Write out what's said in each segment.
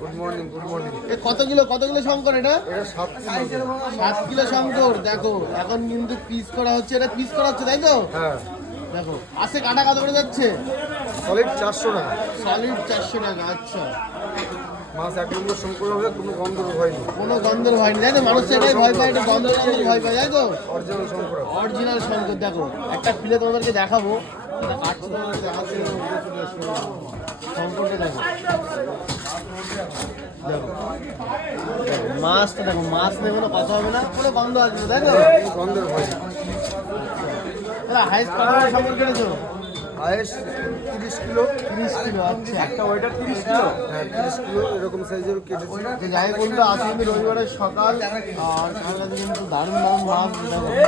Good morning good morning. কত kilo Shankar? এটা 7 kilo Shankar. দেখো এখন কিন্তু পিস করা হচ্ছে, এটা পিস করা হচ্ছে তাই তো? হ্যাঁ। দেখো আসে কাটা কত করে যাচ্ছে? সলিড 400 টাকা। সলিড 400 টাকা। আচ্ছা, মাছ 1 নম্বর শঙ্কর হবে, কোনো গন্ধ হয়নি। কোনো গন্ধের হয়নি তাই তো? মানুষ এটাই ভয় পায়, এটা গন্ধ ভয় পায় তাই তো? অরিজিনাল শঙ্কর। অরিজিনাল শঙ্কর। দেখো একটা ফিলে তোমাদেরকে দেখাবো, শঙ্করটা দেখো। দেখো মাছটা দেখো, মাছ নেবে না, কথা হবে না, কোনো গন্ধ আসবে না তাই তো? গন্ধের ভয়। হাইস্ট কত করে শঙ্কর কেটেছো? Highest 30 kilo. 30 কিলো। আচ্ছা, একটা ওয়েটার 30 কিলো। হ্যাঁ 30 কিলো এরকম সাইজের কেটেছি। যে যাই বললো আজকে কিন্তু রবিবারের সকাল, আর আমার কাছে কিন্তু দারুণ মাছ।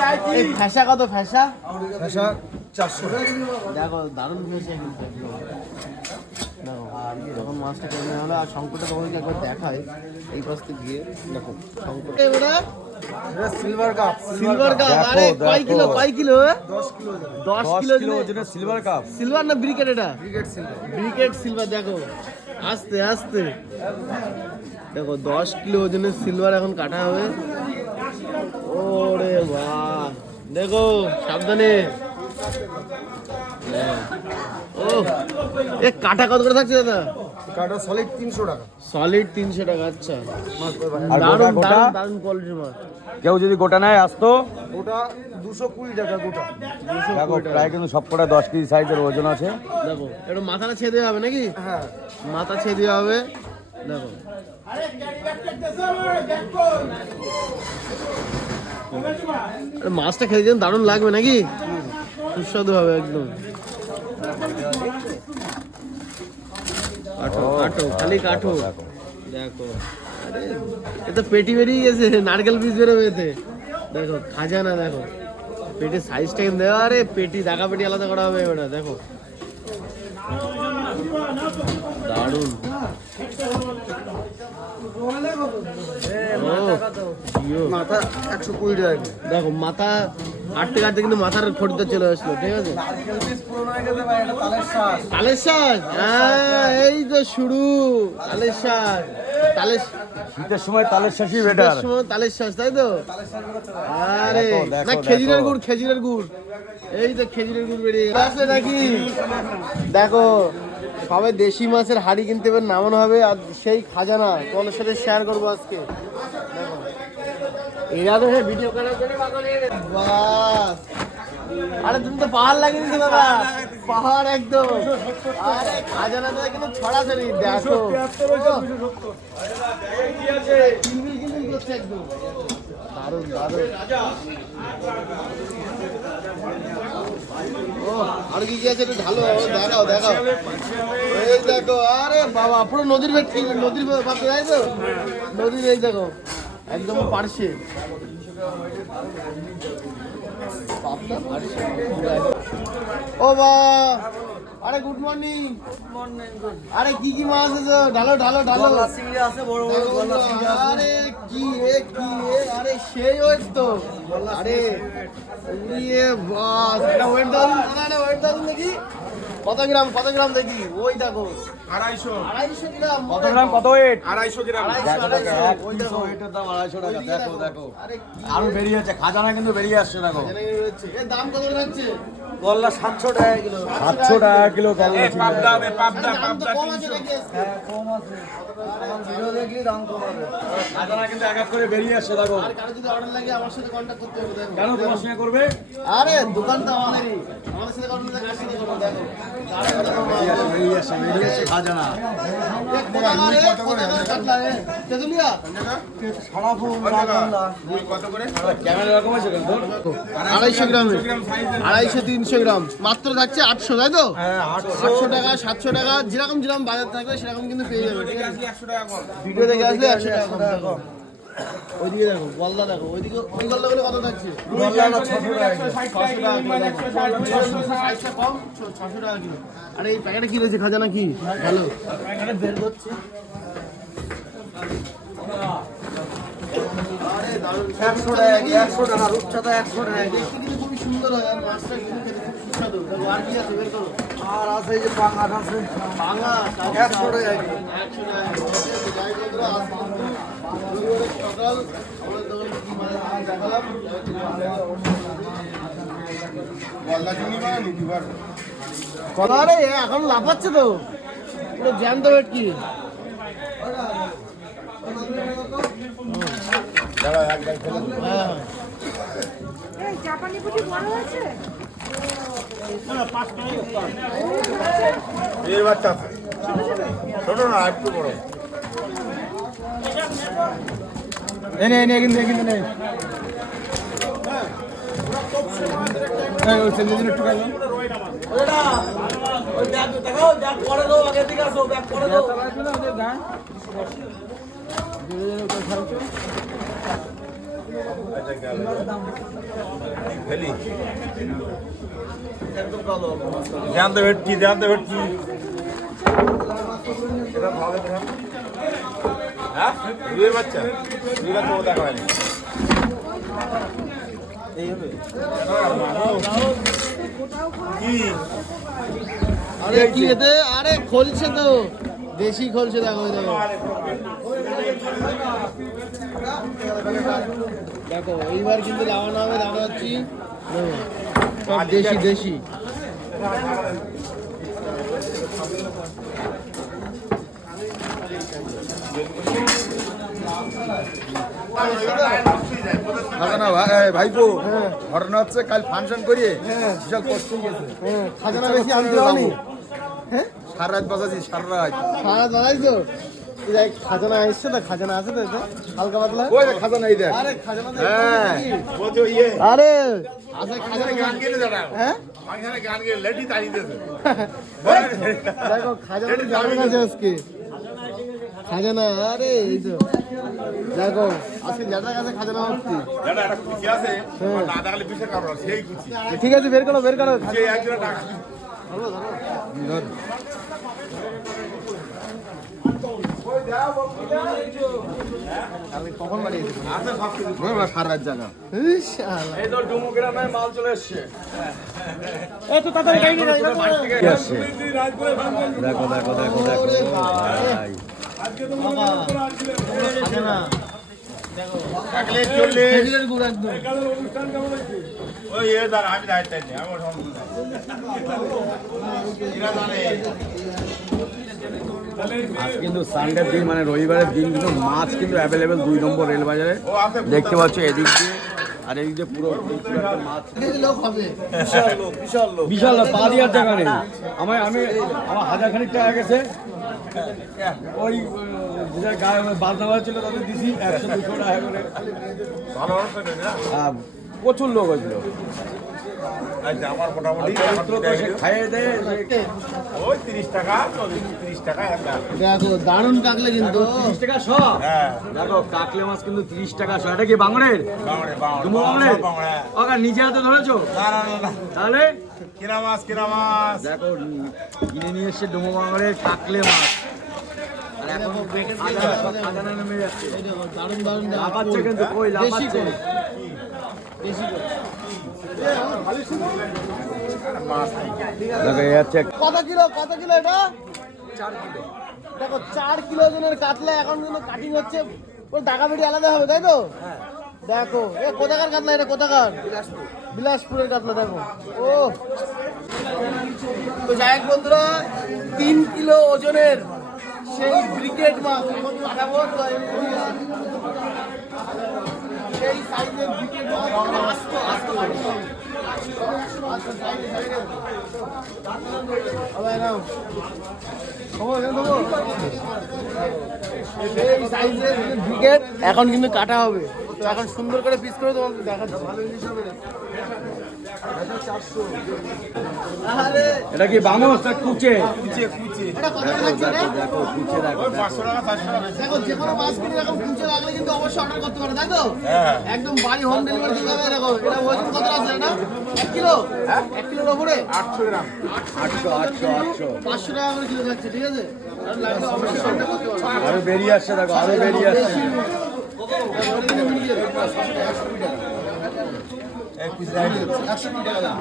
দেখো এই ফ্যাসা কত? ফ্যাসা 400 টাকা। দেখো দারুণ ফেসে কিন্তু। দেখো যখন মাছটা কেমন হলো, আর শঙ্করটা তোমাদেরকে একবার দেখায় এই পাশ থেকে গিয়ে। দেখো শঙ্কর এটা সিলভার কাপ। Silver cup. আরে কয় কিলো? 10 কিলো। 10 কিলো ওজনের সিলভার কাপ। সিলভার না ব্রিকেট? এটা ব্রিগেড সিলভার। Briquette silver. দেখো আস্তে আস্তে দেখো 10 কিলো ওজনের সিলভার এখন কাটা হবে। ওরে বাহ, দেখো সাবধানে। ও এ কাটা কত করে থাকছে দাদা? কাটা সলিড 300 টাকা। সলিড 300 টাকা। আচ্ছা, আর দারুণ গোটা? দারুণ কোয়ালিটির মাছ। কেউ যদি গোটা নেয় আসতো, ওটা 220 টাকা গোটা। দেখো প্রায় কিন্তু সবকটা 10 কেজি সাইজের ওজন আছে। দেখো একটু মাথাটা ছেড়ে দেওয়া হবে নাকি? হ্যাঁ মাথা ছেড়ে দেওয়া হবে। দেখো মাছটা খেতে যেন দারুণ লাগবে নাকি? সুস্বাদু হবে একদম। কাটো কাটো, খালি কাটো। দেখো আরে এ তো পেটি বেরিয়ে গেছে, নারকেল বীজ বেরোবে এতে। দেখো খাজানা। দেখো পেটির সাইজটা কিন্তু দেওয়া। আরে পেটি ঢাকা পেটি আলাদা করা হবে ওটা। দেখো দারুণ। মাথা 120 টাকা। দেখো মাথা কাটতে কাটতে কিন্তু মাথার খড়িতে চলে আসলো। ঠিক আছে, তালের শাক। হ্যাঁ এই তো শুরু তালের শাক। তালের শীতের সময় তালের শাঁসই বেটার। সময় তালের শাক তাই তো? আরে দেখো, না, দেখো, খেজুরের দেখো। গুড়, খেজুরের গুড়। এই তো খেজুরের গুড় বেরিয়ে গেছে নাকি? দেখো সবাই দেশি মাছের হাড়ি কিনতে এবার নামানো হবে, আর সেই খাজানা তোমাদের সাথে শেয়ার করবো আজকে। দেখো এরা তো ভিডিও করার জন্য পাগল হয়ে গেছে। বাস, আরে তুমি তো পাহাড় লাগিয়ে দিছো দাদা, পাহাড় একদম। আরে খাজানা তো কিন্তু ছড়াছড়ি। দেখো কিলবিল কিলবিল করছে একদম। দারুণ দারুণ। ও আর কি কি আছে একটু ঢালো, দেখাও দেখাও। এই দেখো, আরে বাবা পুরো নদীর ভেট, নদীর পাশে তাই তো? নদীর এই দেখো একদম পার্শ্বে। ও বা, আরে গুড মর্নিং। আরে কি কি মাছ আছে? ঢালো ঢালো ঢালো। আরে কি এ কি এ, আরে সেই ওয়েট তো। আরে ইয়ে বাস, এটা ওয়েট দাও না, ওয়েট দাও নাকি? কত গ্রাম দেখি? ওই দেখো 250 গ্রাম। কত গ্রাম, কত ওয়েট? 250 গ্রাম। 250 ওই দেখো। ওয়েটের দাম 250 টাকা। দেখো দেখো আরে আরো বেরিয়ে যাচ্ছে, খাজানা কিন্তু বেরিয়ে আসছে। দেখো এর দাম কত করে যাচ্ছে? গল্লা 700 টাকা কিলো। 700 টাকা কিলো গলদা চিংড়ি। দাম তো কম আছে নাকি আজকে? কম আছে। ভিডিও দেখলে দাম কম হবে। খাজানা কিন্তু এক এক করে বেরিয়ে আসছে। দেখো আর কারো যদি অর্ডার লাগে আমার সাথে কন্ট্যাক্ট করতে হবে। দেখো কেন তোমার সঙ্গে করবে? আরে দোকান তো আমাদেরই, আমাদের সাথে কন্ট্যাক্ট লাগে, আসলে করো। দেখো বেরিয়ে আসছে খাজানা। তেতুলিয়া ক্যামেরা এরকম আছে কিন্তু। 250 গ্রামে 250-300 গ্রাম মাত্র থাকছে 800 তাই তো? 800 টাকা 700 টাকা, যেরকম যেরকম বাজার থাকবে সেরকম কিন্তু পেয়ে যাবে। ঠিক আছে, ভিডিও দেখে আসলে 100 টাকা কম। ওইদিকে দেখো গলদা, দেখো ওইদিকে ওই গলদাগুলো কত থাকছে? 600 টাকা কম, 600 টাকা কিলো। আরে এই প্যাকেটে কি রয়েছে খাজানা? কি হ্যালো বের করছে। আরে দারুণ, 100 টাকা, 100 টাকা রূপচাঁদা 100 টাকা। দেখতে কিন্তু খুবই সুন্দর হয়, আর মাছটা কিন্তু খেতে খুব সুস্বাদু। দেখো আর কি আছে বের করো। আর আছে এই যে পাঙাশ আছে ভাঙা 100 টাকা কেজি। 100 টাকা। যাই বন্ধুরা, আজকে কিন্তু রবিবারের সকাল আমরা তখন কি মাছ দেখালাম। কথা রে এখন লাফাচ্ছে তো পুরো জ্যান্ত ভেটকি। হ্যাঁ এই জাপানি পুঁটি বড় আছে? এর বাচ্চা আছে ছোট না একটু বড় এনে এনে কিন্তু কিন্তু নেই এই ওই সেন্টার দিন একটু খাইলো ওটা ওই ব্যাগ দেখাও ব্যাগ পরে দাও আগে দিকে আসো ব্যাগ পরে দাও ফেলি জানতে ভেটকি এটা ভালো দেখা হ্যাঁ দুয়ের বাচ্চা দুই বাচ্চা ও দেখা হয়নি এই হবে কি আরে কি এতে আরে খলছে তো দেশি খলছে দেখো দেখো দেখো এইবার কিন্তু লাগানো হবে দাঁড়া হচ্ছি সব দেশি দেশি খাজানা ভাইপো ঘটনা হচ্ছে কাল ফাংশন করিয়ে বিশাল কষ্ট গেছে হ্যাঁ খাজানা বেশি আনতে পারি হ্যাঁ সারা রাত বাজাচ্ছি সারা রাত সারা দাঁড়াই তো এই খাজানা এসছে তো খাজানা আছে তো এতে? হালকা পাতলা ওই দেখ খাজানা এই দেখ আরে খাজানা তো হ্যাঁ। বলছো ইয়ে আরে আছে খাজানা গান গেলে দাঁড়াও হ্যাঁ মাঝখানে গান গেলে লেডি তাড়িয়ে দিয়েছে দেখো খাজানা জানা আছে আজকে খাজানা আরে এই তো দেখো আজকে যাটার কাছে খাজানা হচ্ছে দাদা একটা কুচি আছে আমার না দেখালে বিশেষ কারণ সেই কুচি ঠিক আছে বের করো সেই একজন টাকা ধর কখন বাড়িয়েছে আছে সব কিছু সারা রাত জায়গা এই তো ডুমু গ্রামে মাল চলে এসছে এত তাড়াতাড়ি গাড়ি নিয়ে কি আসছে দেখো দেখো দেখো দেখো ভাই। খাজানা থাকলে চললে খেজুরের গুড় একদম ওই এ দাঁড়া আমি দায়িত্ব নেই আমার সমস্যা এরা জানে আজ কিন্তু সানডের দিন মানে রবিবারের দিন কিন্তু মাছ কিন্তু অ্যাভেলেবেল 2 নম্বর রেল বাজারে ও আছে দেখতে পাচ্ছ এদিক দিয়ে আর এদিক দিয়ে পুরো একটা মাছ লোক হবে বিশাল পা দেওয়ার জায়গা নেই আমার হাজারখানিক টাকা গেছে ওই যে গায়ে বাজনা বাজছিল তাদের দিছি 100-200 টাকা করে ভালো হবে না প্রচুর লোক হয়েছিল আচ্ছা আমার মোটামুটি চরিত্র তো সে খাইয়ে দেয় ওই 30 টাকা 30 টাকা একটা দেখো দারুণ কাকলে কিন্তু 30 টাকা শ হ্যাঁ দেখো কাকলে মাছ কিন্তু 30 টাকা শ এটা কি বাংলার বাংলা তুমি বাংলার ওকা নিজে হাতে ধরেছো না না না তাহলে কিনা মাছ দেখো কিনে নিয়ে এসছে ডুমো বাংলার কাকলে মাছ আর এখন খাজানা নেমে যাচ্ছে এই দেখো দারুণ দারুণ লাফাচ্ছে কিন্তু কই দেশি লাফাচ্ছে করে দেশি করে দেখো এই হচ্ছে কত কিলো এটা 4 কিলো দেখো 4 কিলো ওজনের কাতলা এখন কিন্তু কাটিং হচ্ছে ওর টাকা বেটি আলাদা হবে তাই তো দেখো এ কোথাকার কাতলা এটা কোথাকার বিলাসপুরের কাতলা দেখো ও তো যাই হোক বন্ধুরা 3 কিলো ওজনের সেই ব্রিকেট মাছ এখন পাঠাবো তো সেই সাইজের ব্রিকেট মাছ আস্ত আস্ত এখন কিন্তু কাটা হবে তো এখন সুন্দর করে পিস করে তোমাকে দেখাচ্ছি ভালো জিনিস হবে এটা কি বামস না কুচে এটা কত টাকা লাগছে রে? দেখো কুচে দেখো 500 টাকা 400 টাকা দেখো যে কোনো মাছ কিনে এরকম কুচে লাগলে কিন্তু অবশ্যই অর্ডার করতে পারো তাই তো হ্যাঁ একদম বাড়ি হোম ডেলিভারি দিয়ে যাবে দেখো এটা ওজন কত আছে এটা 1 কিলো 1 কিলোর উপরে 800 গ্রাম 800 500 টাকা করে কিলো যাচ্ছে ঠিক আছে আর লাগলে অবশ্যই অর্ডার করতে পারো আরো বেরিয়ে আসছে দেখো আরো বেরিয়ে আসছে এক পিস রাইট 120 টাকা দাম।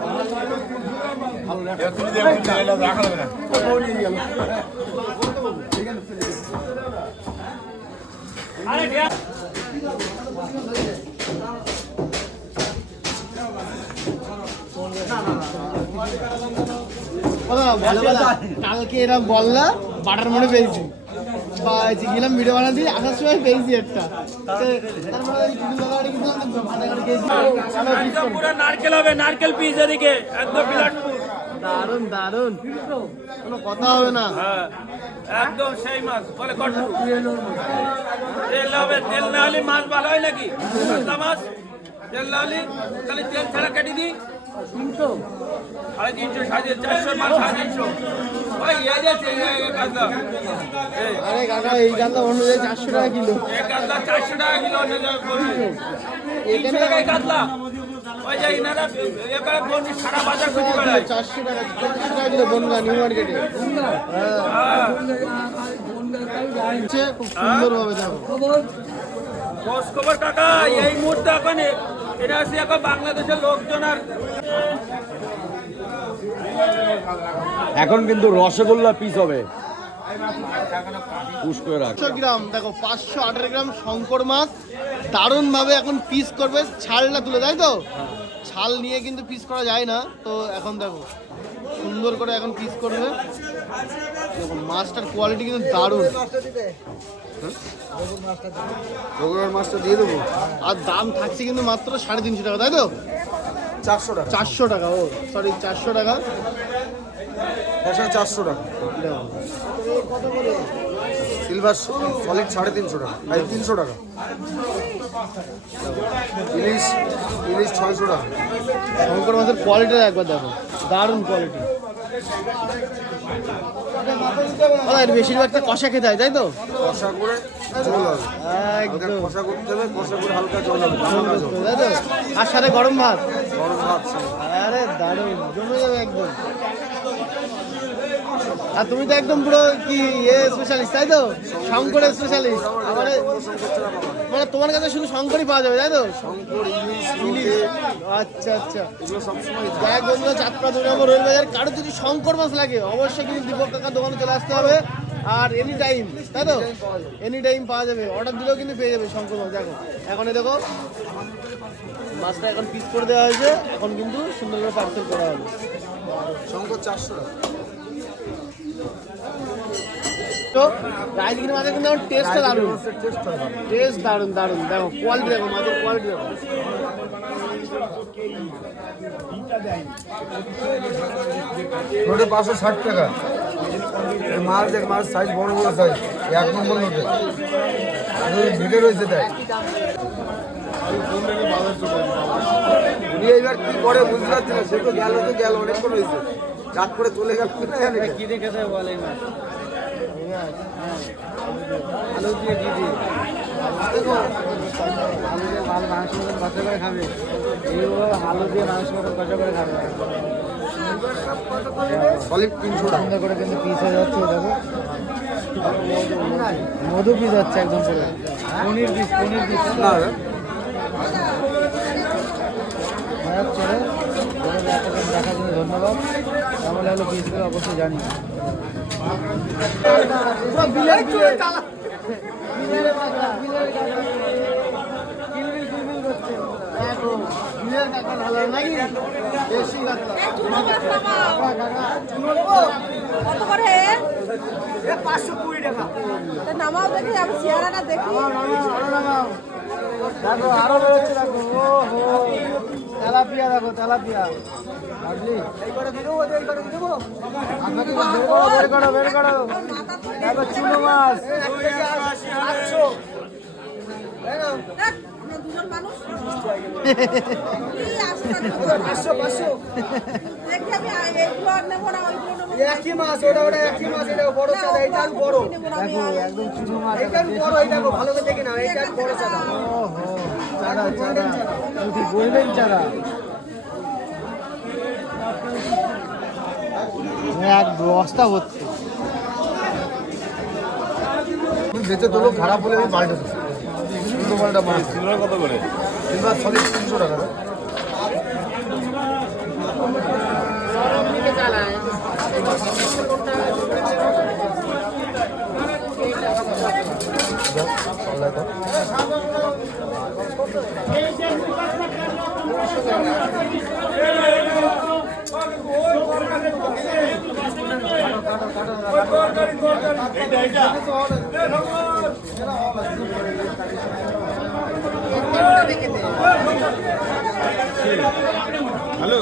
এবার তুমি দেবে এটা রাখা যাবে না কালকে এরকম বললা বাটার মনে পেয়েছি গেলাম ভিডিও বানাচ্ছি আসার সময় পেয়েছি একটা নারকেল হবে, নারকেল পিস এদিকে একদম বিলাসপুর। দারুন দারুন কোনো কথা হবে না। হ্যাঁ একদম সেই মাছ বলে কটু। তেল হবে, তেল না হলে মাছ ভালো হয় নাকি? কাতলা মাছ তেল না হলে তাহলে তেল ছাড়া কেটে দিই 300 350 400 মাছ 350 ওই এই যে কাতলা আরে কাকা এই কাতলা অনুযায়ী 400 টাকা কিলো। এই কাতলা 400 টাকা কিলো অন্য জায়গায় বলবে 300 টাকায় কাতলা। ওই যে এনারা এবারে বন্দি সারা বাজার খুঁজে বেড়ায় 400 টাকা 400 টাকা কিলো বনগা নিউ মার্কেটে। হ্যাঁ খুব সুন্দর ভাবে দেখো খোঁজ খবর কাকা এই মুহূর্তে এখন এটা আছে এখন বাংলাদেশের লোকজন আর এখন কিন্তু রসগোল্লা পিস হবে পুশ করে রাখ 500 গ্রাম দেখো 518 গ্রাম শঙ্কর মাছ দারুণ ভাবে এখন পিস করবে ছালটা তুলে তাই তো ছাল নিয়ে কিন্তু পিস করা যায় না তো এখন দেখো সুন্দর করে এখন পিস করবে দেখো মাছটার কোয়ালিটি কিন্তু দারুণ রঘুনাথ মাছটা দিয়ে দেবো আর দাম থাকছে কিন্তু মাত্র 350 টাকা তাই তো 400 টাকা 400 টাকা ও সরি 400 টাকা 400 টাকা সিলভার সলিড 350 টাকা 300 টাকা ইলিশ 600 টাকা শঙ্কর মাছের কোয়ালিটিটা একবার দেখো দারুণ কোয়ালিটি বেশিরভাগটা কষা খেতে হয় তাই তো কষা করে ঝোল হবে একদম কষা করতে হবে কষা করে হালকা ঝোল হবে হালকা ঝোল তাই তো আর সাথে গরম ভাত গরম ভাত আরে দারুণ জমে যাবে একদম আর তুমি তো একদম পুরো কি স্পেশালিস্ট তাই তো শঙ্করের স্পেশালিস্ট মানে তোমার কাছে শুধু শঙ্করই পাওয়া যাবে তাই তো শঙ্কর ইলিশ ইলিশ আচ্ছা আচ্ছা এগুলো সবসময় দেখ বন্ধুরা চাঁদপাড়া 2 নম্বর রেল বাজার কারো যদি শঙ্কর মাছ লাগে অবশ্যই কিন্তু দীপক কাকার দোকানে চলে আসতে হবে আর এনি টাইম তাই তো এনি টাইম পাওয়া যাবে অর্ডার দিলেও কিন্তু পেয়ে যাবে শঙ্কর মাছ দেখো এখন এই দেখো মাছটা এখন পিস করে দেওয়া হয়েছে এখন কিন্তু সুন্দর করে পার্সেল করা হবে শঙ্কর 400 টাকা তো রাজগিরি মাছের কিন্তু আমার টেস্টটা দারুণ টেস্ট দারুণ দারুণ দেখো কোয়ালিটি দেখো মাছের কোয়ালিটি দেখো নোটে 560 টাকা মাছ দেখ মাছ সাইজ বড় বড় সাইজ 1 নম্বর নোটে ভিড়ে রয়েছে তাই উনি এইবার কি করে বুঝতে পারছি না সে তো গেল অনেকক্ষণ হয়েছে রাত করে চলে গেল কি দেখে বলে না আলু দিয়ে কি দিয়ে আলু দিয়ে ভালো মাংস মতন কষা করে খাবে এইভাবে আলু দিয়ে মাংস মতন কষা করে খাবে সলিড 300 টাকা সুন্দর করে কিন্তু পিস হয়ে যাচ্ছে দেখো মধু পিস যাচ্ছে একদম পুরো পনির পিস না চলে দেখার জন্য ধন্যবাদ কেমন লাগলো পিসগুলো অবশ্যই জানি কত করে 520 টাকা নামাও দেখি আমি চেহারাটা দেখি দেখো আরো বেরোচ্ছে দেখো ও হো তেলাপিয়া দেখো তেলাপিয়া বুঝলি বের করো দেখো চুনো মাছ দুজন মানুষ দেখি আমি এইগুলো আর নেবো না ওইগুলো নেবো একই মাছ ওটা একই মাছ এটা বড় চাঁদা এটা বড় দেখো একদম চুনো মাছ এটা বড় এটা ভালো করে দেখে নাও এটা বড় চাঁদা ওহো চাঁদা তুমি বলবেন চাঁদা এক বস্তা হচ্ছে বেঁচে তোলো খারাপ হলে আমি পাল্টে দেবো পাল্টা মাছ সিলভার কত করে সিলভার সলিড 300 টাকা হ্যালো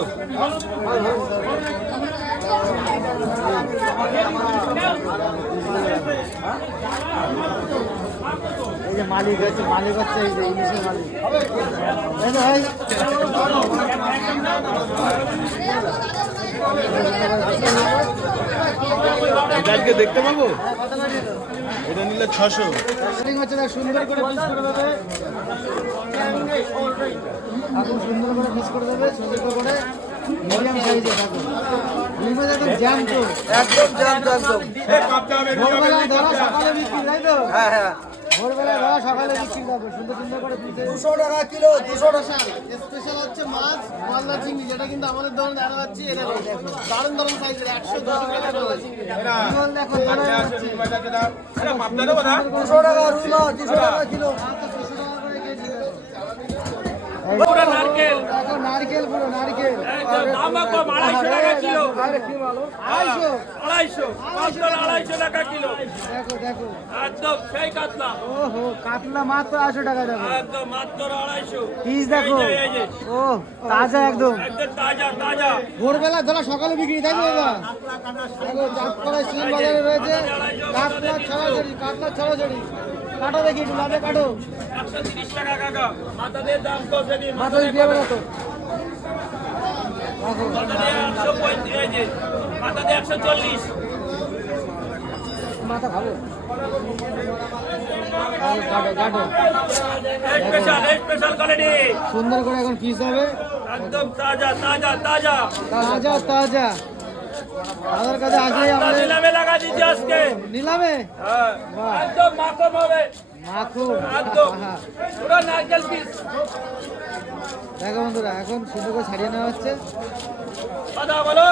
এই যে মালিক হচ্ছে এই যে ইলিশের মালিক এই যে ভাই আজকে দেখতে পাবো এটা নিলে 600 সেটিং হচ্ছে না, সুন্দর করে পিস করে দেবে এখন সুন্দর করে পিস করে দেবে ছোট করে মিডিয়াম সাইজে থাকুন লিমে দেখুন জ্যাম তো একদম জ্যাম তো একদম। ভোরবেলা ধরা সকালে বিক্রি তাই তো হ্যাঁ হ্যাঁ, ভোরবেলা ধরা সকালে বিক্রি যাবে সুন্দর সুন্দর করে পিস 200 টাকা কিলো, 200 টাকা। স্পেশাল হচ্ছে মাছ গলদা চিংড়ি, যেটা কিন্তু আমাদের দোকানে দেখা যাচ্ছে এটা দারুণ দারুণ সাইজের 100 টাকা গলদা চিংড়ি দেখো জানা যাচ্ছে 200 টাকা রুই মাছ, 200 টাকা কিলো। পুরো নারকেল দেখো নারকেল পুরো নারকেল দাম কম 250 টাকা কিলো আরে কি ভালো। 250 250 টাকা কিলো দেখো দেখো একদম সেই কাতলা ওহো কাতলা মাত্র 800 টাকা দেবো একদম মাত্র 250 পিস দেখো এই যে ও তাজা একদম একদম তাজা তাজা ভোরবেলা ধরা সকালে বিক্রি তাই তো বাবা দেখো চাঁদপাড়া সিল বাজারে রয়েছে কাতলা ছড়াছড়ি কাটো দেখি একটু লাভে কাটো 130 টাকা কাকা মাথা দিয়ে দাম কম যদি মাথা দিয়ে বেরো তো মাথা দিয়ে 135 এই যে মাথা দিয়ে 140 মাথা ভালো কাটো কাটো স্পেশাল কোয়ালিটি সুন্দর করে এখন পিস হবে একদম তাজা তাজা তাজা তাজা তাজা আধার কাছে আসলেই আমাদের নিলামে লাগা দিচ্ছি আজকে নিলামে হ্যাঁ বাহ। একদম মাখন হবে মাখন একদম আহা। পুরো নারকেল পিস দেখো বন্ধুরা এখন সুন্দর করে ছাড়িয়ে নেওয়া হচ্ছে কথা বলো